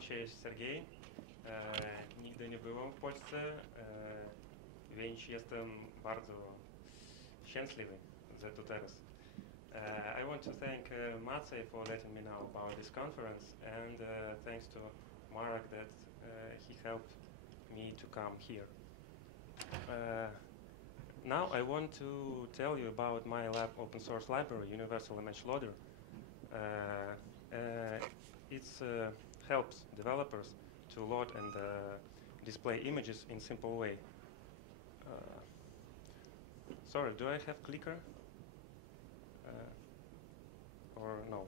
Mam się Sergej. Nigdy nie byłem w Polsce, więc jestem bardzo szczęśliwy, że tu teraz. I want to thank Maciej for letting me know about this conference, and thanks to Marek that he helped me to come here. Now I want to tell you about my open source library, Universal Image Loader. It helps developers to load and display images in simple way. Sorry, do I have clicker? Or no?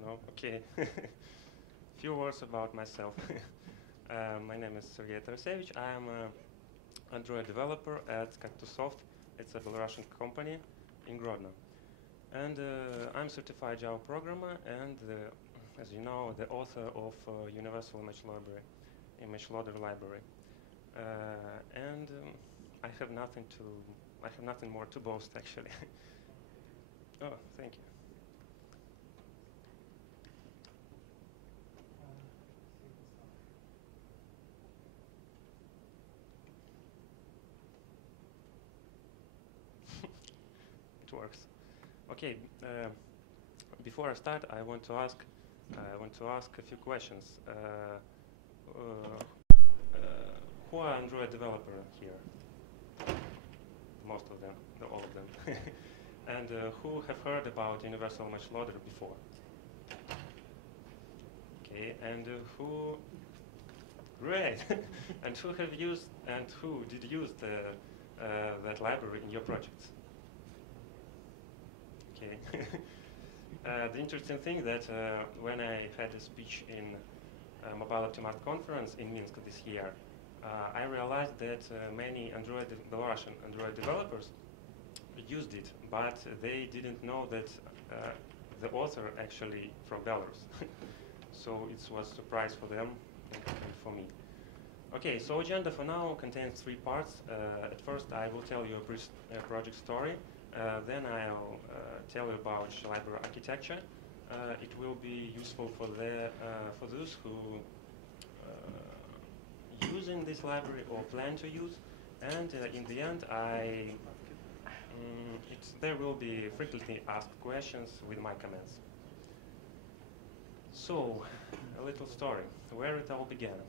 No, okay. Few words about myself. My name is Sergey Tarasevich. I am an Android developer at CactusSoft. It's a Belarusian company in Grodno. And I'm certified Java programmer and, as you know, the author of Universal Image Loader library. I have nothing more to boast, actually. Oh, thank you. It works. Okay. Before I start, I want to ask a few questions. Who are Android developer here? Most of them, all of them. And who have heard about Universal Image Loader before? Okay, and who? Great. And who have used and who did use that library in your projects? Okay. The interesting thing that when I had a speech in Mobile Optimized conference in Minsk this year, I realized that many Belarusian Android developers used it, but they didn't know that the author actually from Belarus. So it was a surprise for them and for me. Okay, so agenda for now contains 3 parts. At first I will tell you a brief project story. Then I'll tell you about library architecture. It will be useful for those who using this library or plan to use. And in the end, there will be frequently asked questions with my comments. So, a little story, where it all began.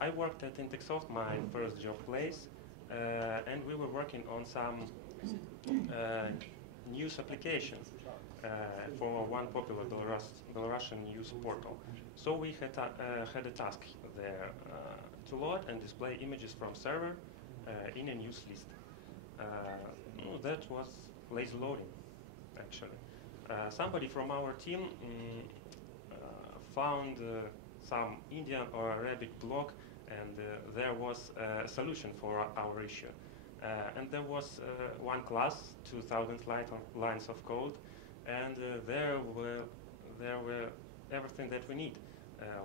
I worked at CactusSoft, my first job place, and we were working on some news applications for one popular Belarusian news portal. So we had a task there to load and display images from server in a news list. That was lazy loading, actually. Somebody from our team found some Indian or Arabic blog, and there was a solution for our issue. And there was one class, 2,000 lines of code, and there were everything that we need: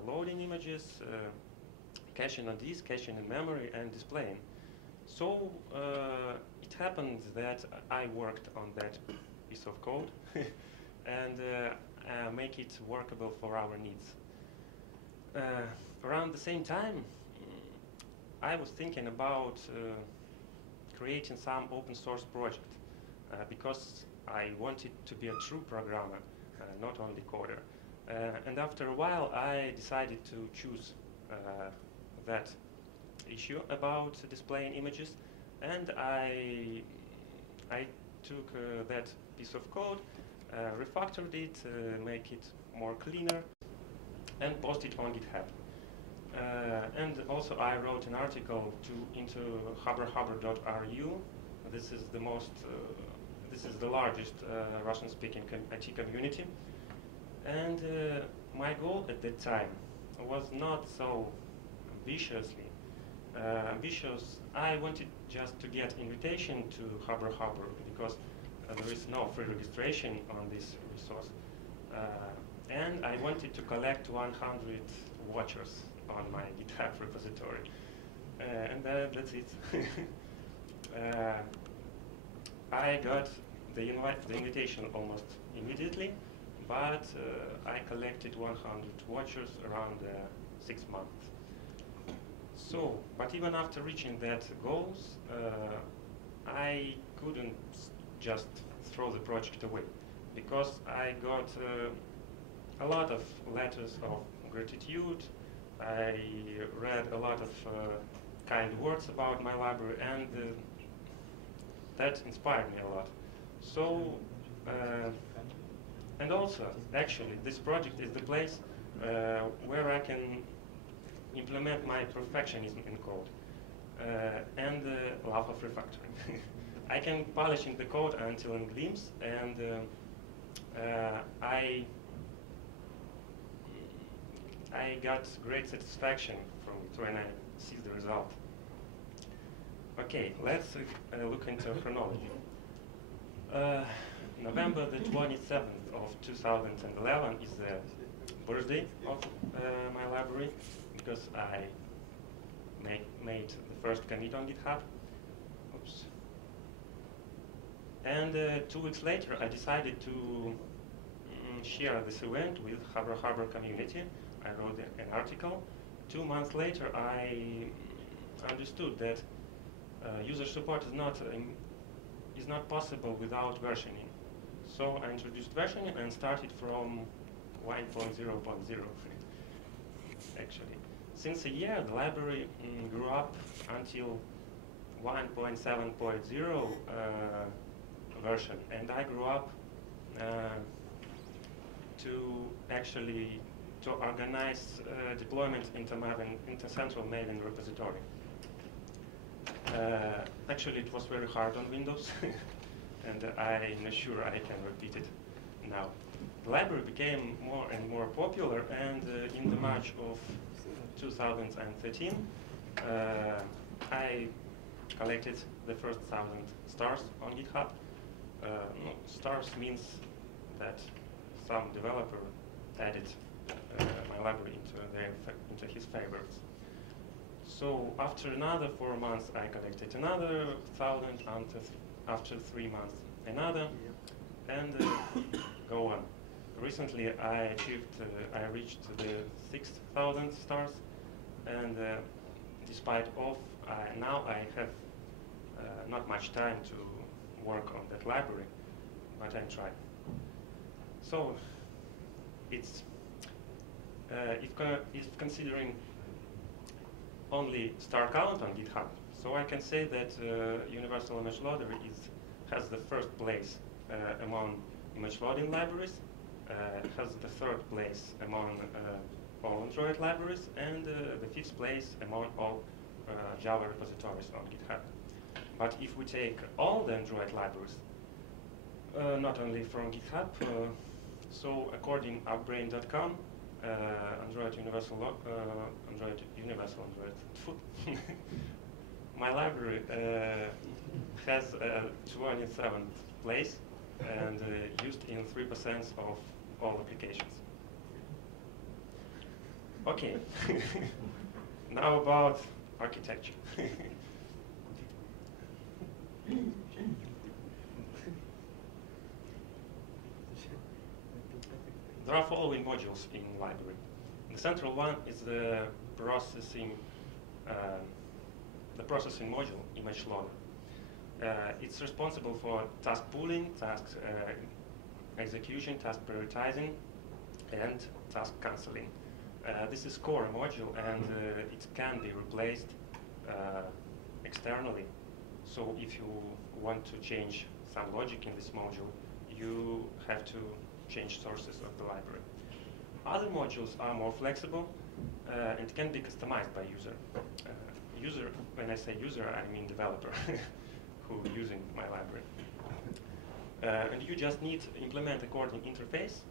loading images, caching on disk, caching in memory, and displaying. So it happened that I worked on that piece of code and make it workable for our needs. Around the same time, I was thinking about creating some open source project because I wanted to be a true programmer, not only coder. And after a while, I decided to choose that issue about displaying images, and I took that piece of code, refactored it, make it more cleaner, and post it on GitHub. And also I wrote an article into hubber.ru. This is the largest Russian-speaking IT community. And my goal at that time was not so ambitious. I wanted just to get invitation to Hubber because there is no free registration on this resource. And I wanted to collect 100 watchers on my GitHub repository. And that's it. I got the invitation almost immediately, but I collected 100 watchers around 6 months. So, but even after reaching that goals, I couldn't just throw the project away, because I got a lot of letters of gratitude. I read a lot of kind words about my library, and that inspired me a lot. So, and also, actually, this project is the place where I can implement my perfectionism in code and love of refactoring. I can polish in the code until it gleams, and I got great satisfaction from it when I see the result. Okay, let's look into chronology. November the 27th of 2011 is the birthday of my library, because I made the first commit on GitHub. Oops. And 2 weeks later, I decided to share this event with Harbor community. I wrote an article. 2 months later, I understood that user support is not possible without versioning. So I introduced versioning and started from 1.0.0. Actually, since a year, the library grew up until 1.7.0 version, and I grew up to organize deployment into central mailing repository. Actually, it was very hard on Windows, and I'm not sure I can repeat it now. The library became more and more popular, and in the March of 2013, I collected the first 1,000 stars on GitHub. Stars means that some developer added my library into his favorites. So after another 4 months, I collected another 1,000, and after 3 months, another, and go on. Recently, I reached the 6,000 stars, and despite of, now I have not much time to work on that library, but I'm trying. So it's considering only star count on GitHub, so I can say that Universal Image Loader has the first place among image loading libraries, has the third place among all Android libraries, and the 5th place among all Java repositories on GitHub. But if we take all the Android libraries, not only from GitHub, so according to upbrain.com, Android Universal Android, my library has 27th place and used in 3% of all applications. Okay, now about architecture. There are following modules in library. The central one is the processing module, image loader. It's responsible for task pooling, task execution, task prioritizing, and task canceling. This is core module, and it can be replaced externally. So if you want to change some logic in this module, you have to change sources of the library. Other modules are more flexible and can be customized by user. When I say user, I mean developer who is using my library. And you just need to implement according interface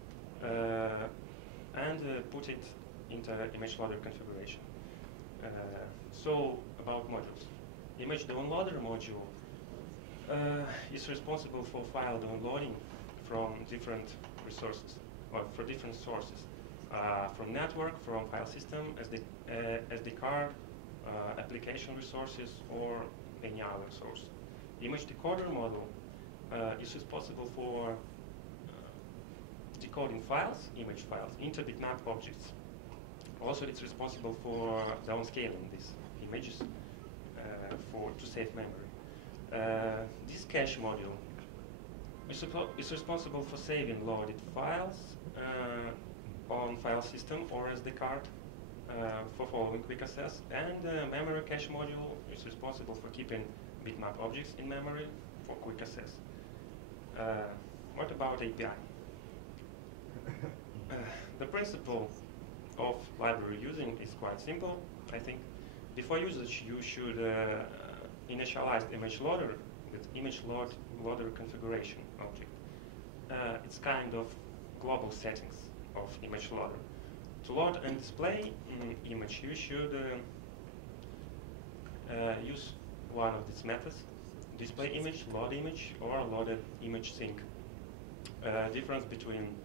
and put it into image loader configuration. So about modules. Image downloader module is responsible for file downloading from different resources, or for different sources, from network, from file system, SD card, application resources, or any other source. Image decoder module is responsible for decoding files, image files, into bitmap objects. Also, it's responsible for downscaling these images to save memory. This cache module is responsible for saving loaded files on file system or SD card for following quick access, and memory cache module is responsible for keeping bitmap objects in memory for quick access. What about API? The principle of library using is quite simple, I think. Before usage, you should initialize image loader with image loader configuration object. It's kind of global settings of image loader. To load and display image, you should use one of these methods: display image, load image, or loaded image sync. Difference between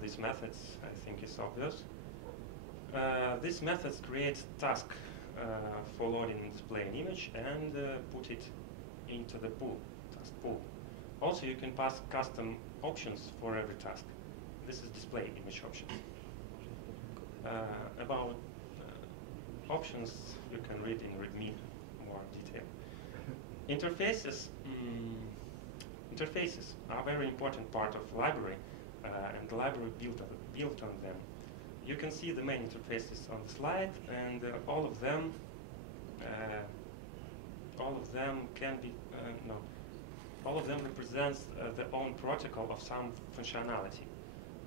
these methods, I think, is obvious. These methods create task for loading and displaying image and put it into the task pool. Also, you can pass custom options for every task. This is display image options. About options, you can read in README more detail. Interfaces are a very important part of library, and the library built on them. You can see the main interfaces on the slide, and all of them represents their own protocol of some functionality,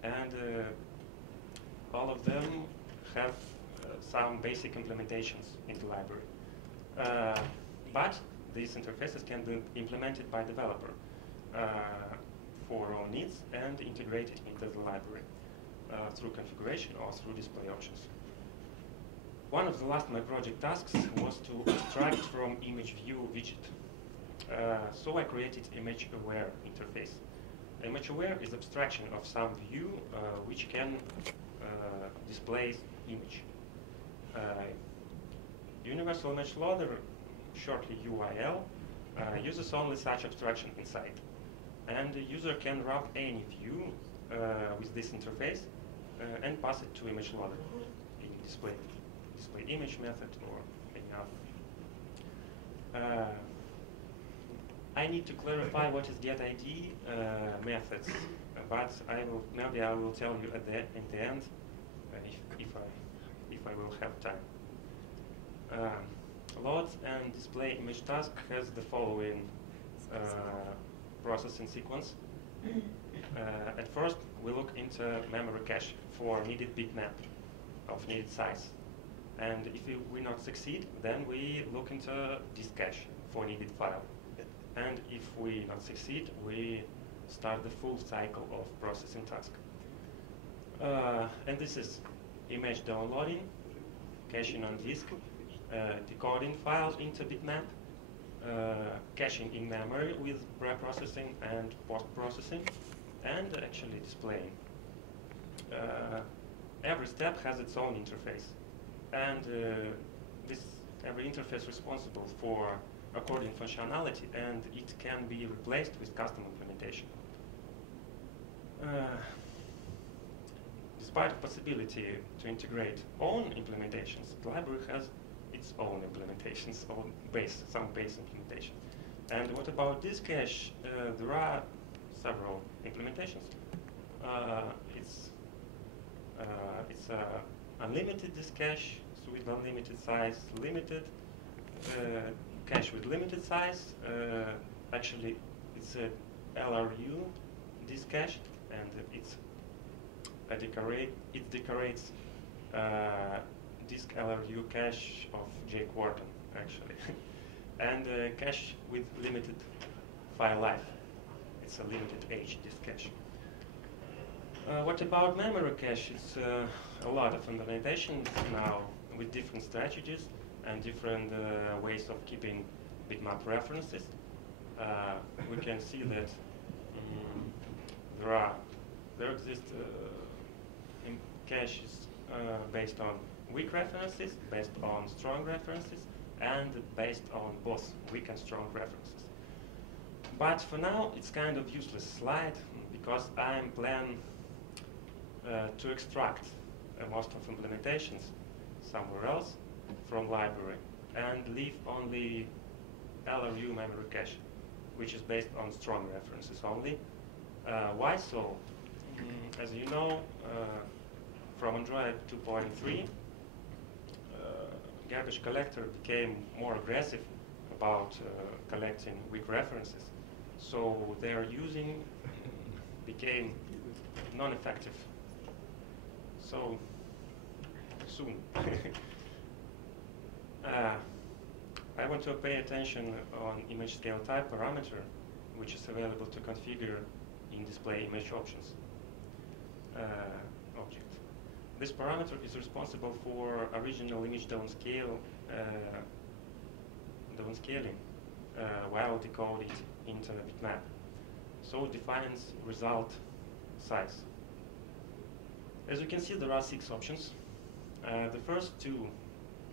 and all of them have some basic implementations in the library. But these interfaces can be implemented by developer for own needs and integrated into the library through configuration or through display options. One of the last my project tasks was to abstract from image view widget. So I created image aware interface. Image aware is abstraction of some view which can display image. Universal Image Loader, shortly UIL, uses only such abstraction inside. And the user can wrap any view with this interface and pass it to image loader in display image method or any other. I need to clarify what is getID methods, but maybe I will tell you at the end if I will have time. Load and display image task has the following processing sequence. At first, we look into memory cache for needed bitmap of needed size. And if we not succeed, then we look into disk cache for needed file. And if we not succeed, we start the full cycle of processing task. And this is image downloading, caching on disk, decoding files into bitmap, caching in memory with pre-processing and post-processing, and actually displaying. Every step has its own interface, and every interface responsible for according functionality, and it can be replaced with custom implementation. Despite the possibility to integrate own implementations, the library has its own implementations, some base implementation. And what about disk cache? There are several implementations. It's unlimited disk cache with unlimited size, limited cache with limited size. Actually, it's a LRU disk cache, and it decorates disk LRU cache of J Quarton, actually. And cache with limited file life. It's a limited H disk cache. What about memory cache? It's a lot of implementations now with different strategies and different ways of keeping bitmap references. We can see that there exist caches based on weak references, based on strong references, and based on both weak and strong references. But for now, it's kind of useless slide because I'm planning to extract most of implementations somewhere else from library and leave only LRU memory cache, which is based on strong references only. Why so? As you know, from Android 2.3, garbage collector became more aggressive about collecting weak references. So their using became non-effective. So soon. I want to pay attention on image scale type parameter, which is available to configure in display image options object. This parameter is responsible for original image downscaling while decoded into a bitmap. So it defines result size. As you can see, there are 6 options. The first 2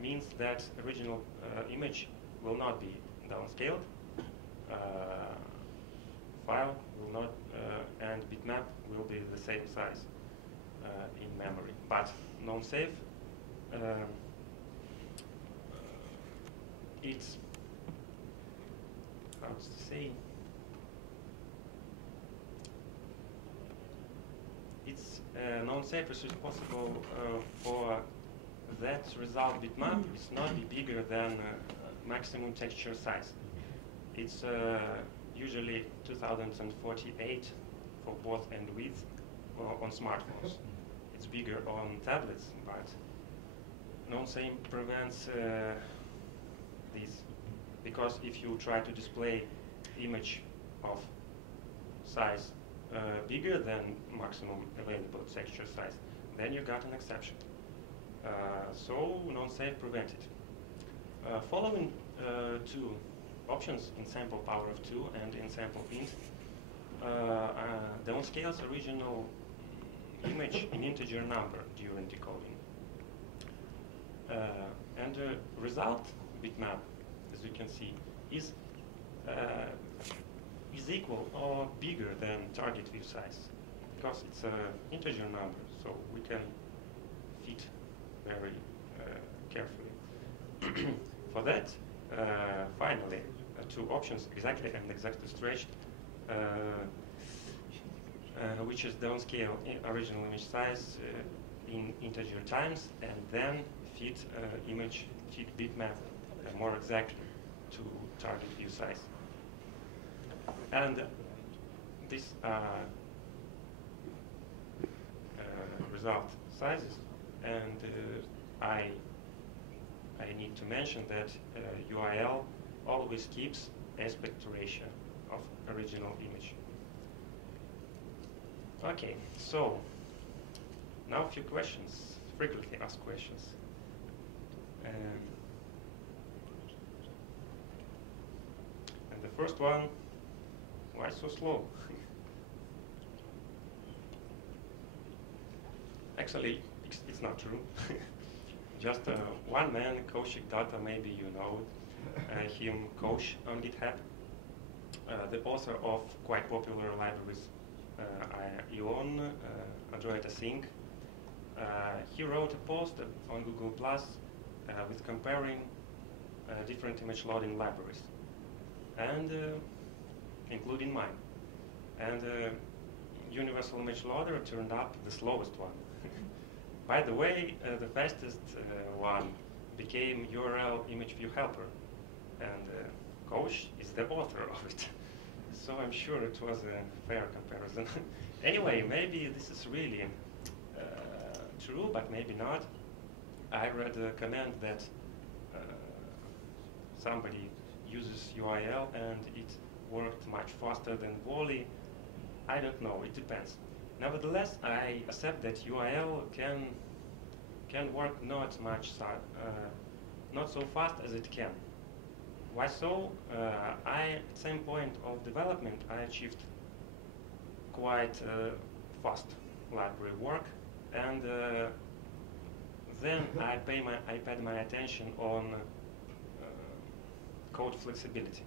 means that original image will not be downscaled, file will not, and bitmap will be the same size in memory. But non-safe, it's, how to say, it's non-safe is responsible for that result bitmap is not be bigger than maximum texture size. It's usually 2048 for both and width on smartphones. It's bigger on tablets, but non-safe prevents this, because if you try to display image of size bigger than maximum available texture size, then you got an exception. So non-safe prevented. Following 2 options in sample power of 2 and in sample int downscales original image in integer number during decoding. And the result bitmap, as you can see, is equal or bigger than target view size, because it's an integer number, so we can fit very carefully. For that, finally, 2 options, exactly and exactly stretched, which is downscale original image size in integer times, and then fit bitmap more exactly to target view size. And these are result sizes, and I need to mention that UIL always keeps aspect ratio of original image. Okay, so now a few questions, frequently asked questions. And the first one, why so slow? Actually, it's not true. Just one man, Kaushik Datta, maybe you know him, Kaush, on GitHub, the author of quite popular libraries, Ion, Android Async. He wrote a post on Google Plus with comparing different image loading libraries, and including mine. And Universal Image Loader turned up the slowest one. By the way, the fastest one became URL Image View Helper, and Kaush is the author of it. So I'm sure it was a fair comparison. Anyway, maybe this is really true, but maybe not. I read a comment that somebody uses UIL and it worked much faster than Wally. I don't know, it depends. Nevertheless, I accept that UIL can work not so fast as it can. Why so? At some point of development, I achieved quite fast library work, and then I paid my attention on code flexibility.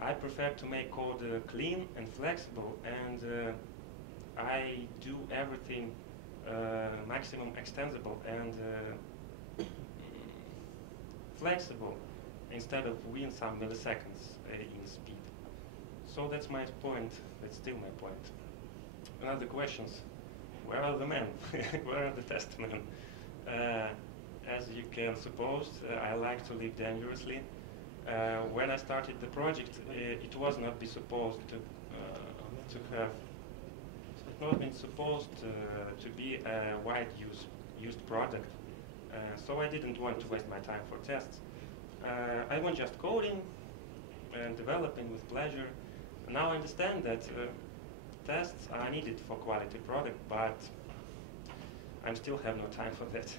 I prefer to make code clean and flexible, and I do everything maximum extensible and flexible instead of win some milliseconds in speed. So that's my point. That's still my point. Another questions. Where are the men? Where are the test men? As you can suppose, I like to live dangerously. When I started the project, it was not be supposed to have. It not been supposed to be a wide used product. So I didn't want to waste my time for tests. I want just coding and developing with pleasure. Now I understand that tests are needed for quality product, but I still have no time for that.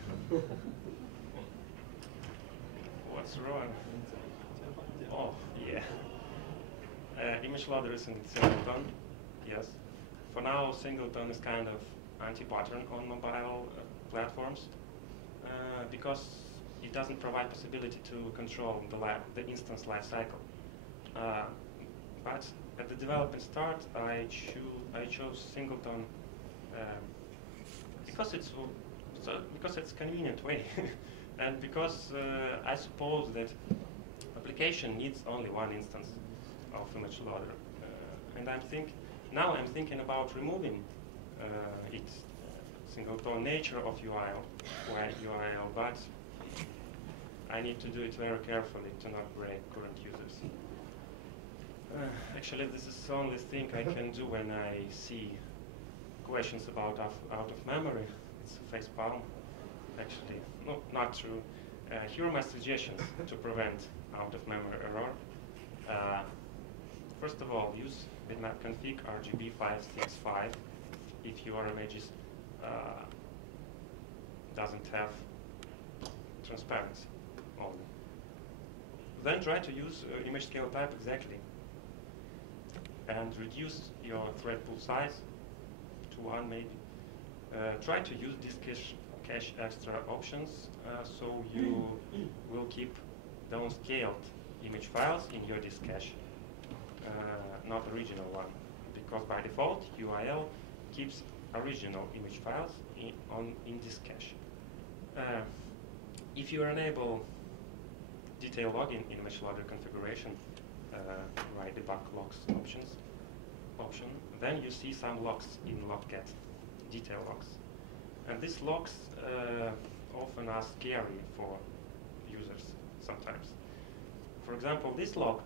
What's wrong? Oh, yeah. Image loader is in singleton, yes. For now, singleton is kind of anti-pattern on mobile platforms because it doesn't provide possibility to control the instance lifecycle. But at the development start, I chose singleton because it's convenient way, and because I suppose that application needs only one instance of image loader, and now I'm thinking about removing its singleton nature of URL, but I need to do it very carefully to not break current users. Actually, this is the only thing I can do when I see questions about out of memory. It's a facepalm, actually. No, not true. Here are my suggestions to prevent out of memory error. First of all, use bitmap config RGB 565 if your images doesn't have transparency only. Then try to use image scale type exactly and reduce your thread pool size to 1 maybe. Try to use disk cache extra options so you will keep downscaled image files in your disk cache, not original one, because by default URL keeps original image files in disk cache. If you enable detail logging in image loader configuration, write debug logs option, then you see some logs in logcat, detail logs. And these logs often are scary for users sometimes. For example, this log,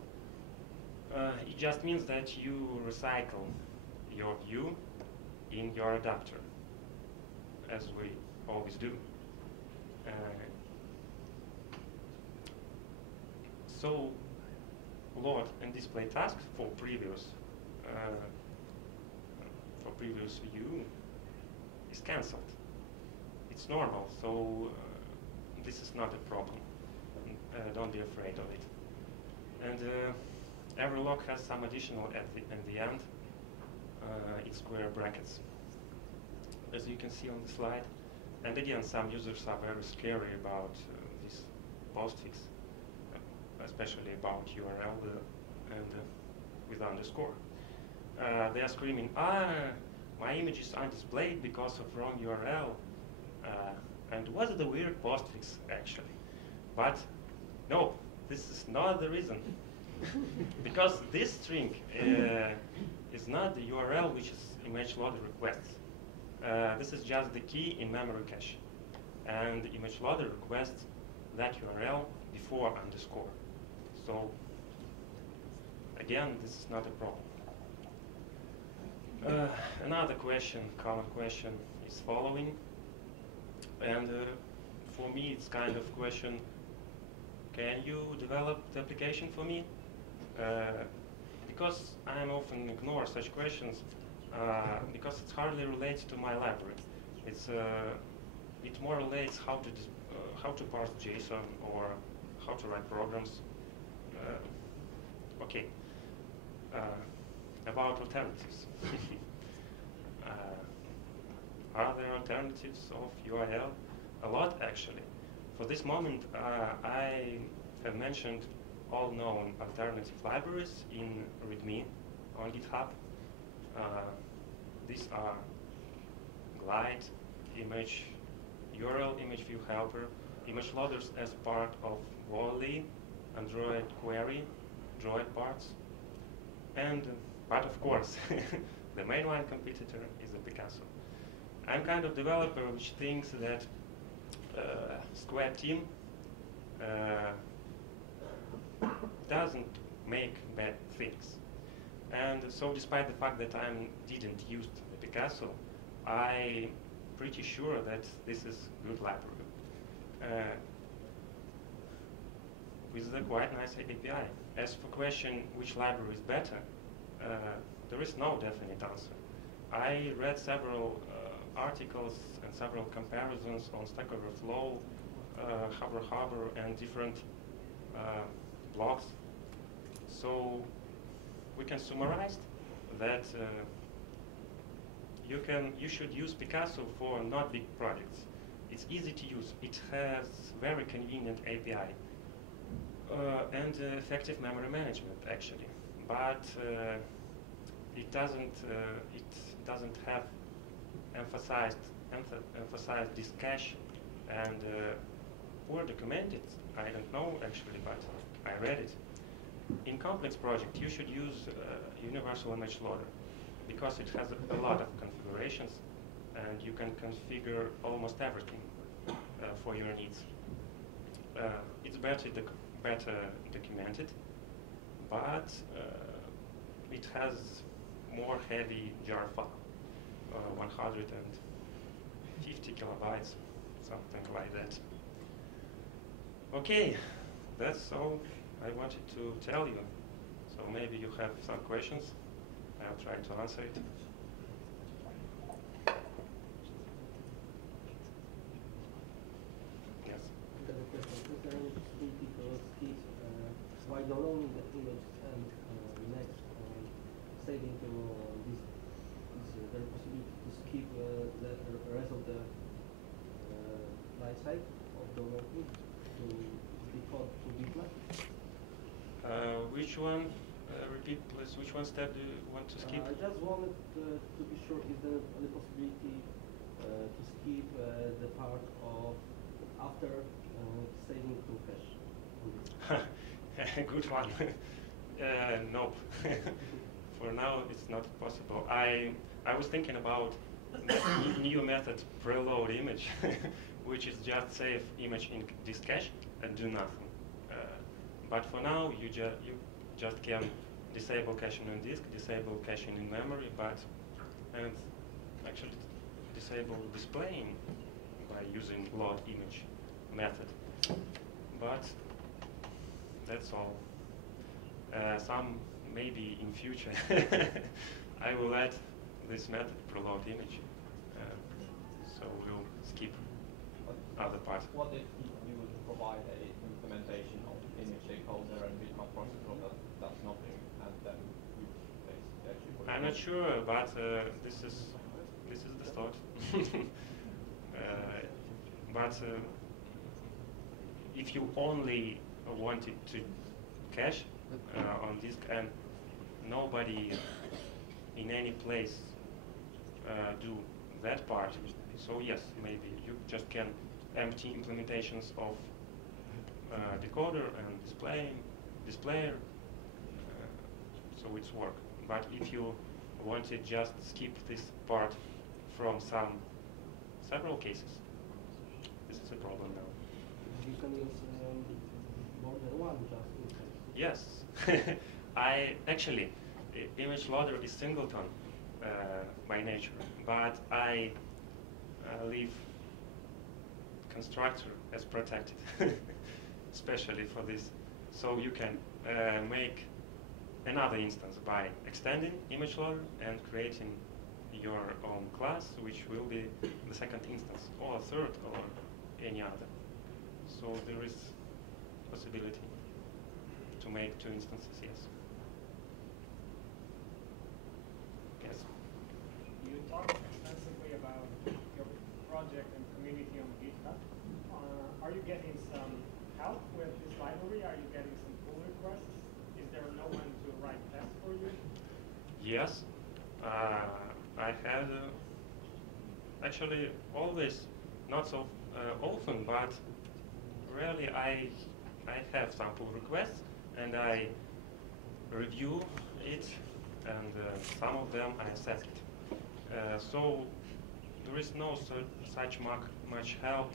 it just means that you recycle your view in your adapter, as we always do. So load and display tasks for previous view is cancelled. It's normal, so this is not a problem. Don't be afraid of it. And every log has some additional at the end in square brackets, as you can see on the slide. And again, some users are very scary about this postfix, especially about URL and with underscore. They are screaming, my images aren't displayed because of wrong URL. And what's the weird postfix, actually? But no, this is not the reason. Because this string is not the URL which is image loader requests. This is just the key in memory cache. And the image loader requests that URL before underscore. So again, this is not a problem. Another common question is following. And for me, it's kind of question, can you develop the application for me? Because I often ignore such questions because it hardly relates to my library. It more relates how to parse JSON or how to write programs. Okay. About alternatives. Are there alternatives of URL? A lot, actually. For this moment, I have mentioned all known alternative libraries in README on GitHub. These are glide, image URL, image view helper, image loaders as part of Wally, Android query, Droid parts, and but of course, the main one competitor is the Picasso. I'm kind of developer which thinks that Square team doesn't make bad things. And so despite the fact that I didn't use the Picasso, I'm pretty sure that this is good library with a quite nice API. As for question which library is better, there is no definite answer. I read several articles and several comparisons on Stack Overflow, Harbor, and different blogs. So we can summarize that you should use Picasso for not big projects. It's easy to use. It has very convenient API and effective memory management actually, but it doesn't have emphasized this cache and poor documented. I don't know actually, but I read it. In complex project, you should use universal image loader because it has a lot of configurations and you can configure almost everything for your needs. It's better documented, but it has more heavy jar file, 150 kilobytes, something like that. Okay, that's all I wanted to tell you. So maybe you have some questions. I'll try to answer it. Yes. Got a question. Is there any possibility to skip while downloading the image and next saving to this? Is there a possibility to skip the rest of the life cycle of downloading to be called to be flat? Which one? Repeat, please. Which one step do you want to skip? I just wanted to be sure, is there any possibility to skip the part of after saving to cache? Good one. Nope. For now, it's not possible. I was thinking about new method preload image, which is just save image in this cache and do nothing. But for now, you just can disable caching on disk, disable caching in memory, and actually disable displaying by using load image method. But that's all. Some maybe in future I will add this method preload image, so we'll skip other parts. What if you would provide a implementation of image decoder and bitmap protocol that's nothing, and then you actually? I'm not sure, but this is the start. But if you only wanted to cache on disk and nobody in any place do that part, so yes, maybe you just can empty implementations of decoder and displayer, so it's work. But if you wanted just skip this part from several cases, this is a problem now. You can use more than one just in case. Yes, I actually image loader is singleton by nature, but I leave constructor as protected, especially for this. So you can make another instance by extending image loader and creating your own class, which will be the second instance, or a third, or any other. So there is possibility to make two instances, yes. Yes? You talked extensively about your project and community on GitHub. Are you getting some help with this library? Are you getting some pull requests? Is there no one to write tests for you? Yes. I had actually always, not so often, but really I have some pull requests and I review it, and some of them I accept. So there is no such much help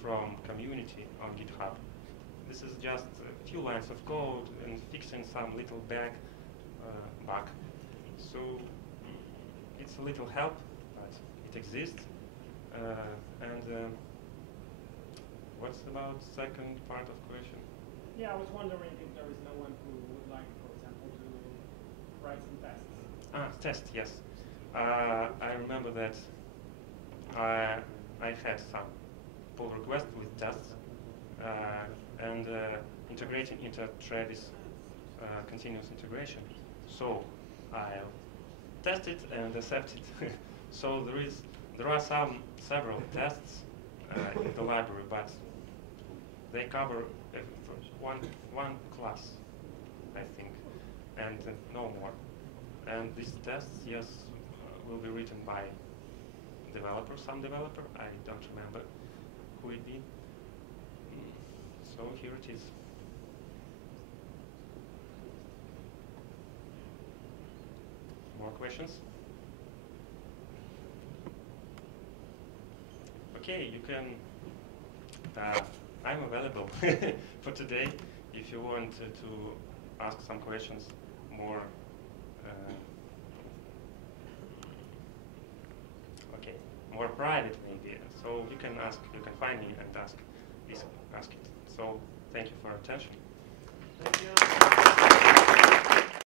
from community on GitHub. This is just a few lines of code and fixing some little bug. So it's a little help, but it exists. What's about second part of question? Yeah, I was wondering if there is no one who would like, for example, to write some tests. Test, yes. I remember that I had some pull requests with tests and integrating into Travis continuous integration. So I'll test it and accept it. So there are several tests in the library, but they cover one class, I think, and no more. And these tests, yes, will be written by some developer. I don't remember who it be. So here it is. More questions? Okay, you can. I'm available for today if you want to ask some questions more. Okay, more private maybe. So you can find me and ask it. So thank you for your attention. Thank you.